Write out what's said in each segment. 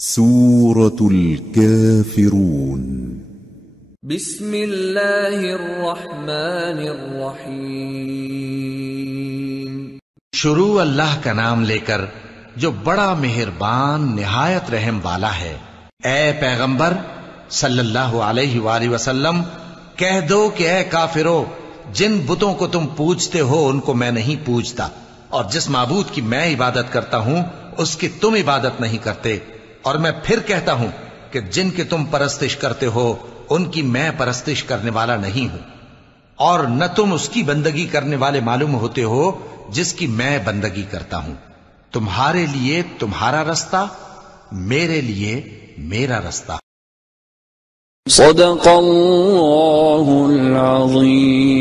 سورة الكافرون بسم اللہ الرحمن الرحیم شروع اللہ کا نام لے کر جو بڑا مہربان نہایت رحم والا ہے۔ اے پیغمبر صلی اللہ علیہ وآلہ وسلم کہہ دو کہ اے کافرو، جن بتوں کو تم پوجتے ہو ان کو میں نہیں پوجتا، اور جس معبود کی میں عبادت کرتا ہوں اس کی تم عبادت نہیں کرتے، اور میں پھر کہتا ہوں کہ جن کی تم پرستش کرتے ہو ان کی میں پرستش کرنے والا نہیں ہوں، اور نہ تم اس کی بندگی کرنے والے معلوم ہوتے ہو جس کی میں بندگی کرتا ہوں۔ تمہارے لیے تمہارا رستہ، میرے لیے میرا رستہ۔ صدق اللہ العظیم۔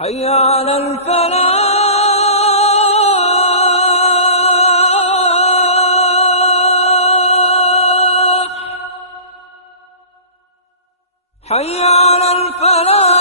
حی علی الفلاح، حی علی الفلاح۔